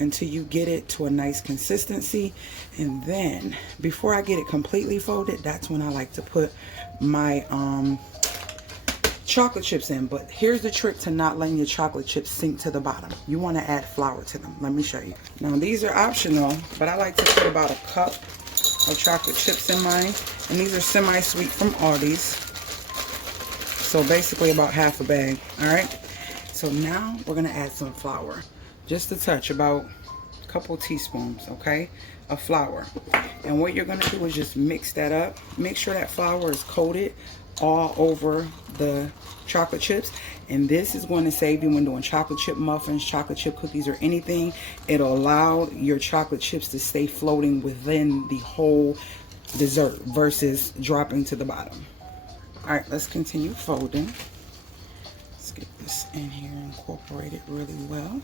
until you get it to a nice consistency. And then before I get it completely folded, that's when I like to put my chocolate chips in. But here's the trick to not letting your chocolate chips sink to the bottom. You want to add flour to them. Let me show you. Now these are optional, but I like to put about a cup of chocolate chips in mine, and these are semi-sweet from Aldi's. So basically about half a bag. All right, so now we're gonna add some flour, just a touch, about a couple teaspoons, okay, of flour. And what you're gonna do is just mix that up. Make sure that flour is coated all over the chocolate chips, and this is going to save you when doing chocolate chip muffins, chocolate chip cookies, or anything. It'll allow your chocolate chips to stay floating within the whole dessert versus dropping to the bottom. All right, let's continue folding. Let's get this in here and incorporate it really well.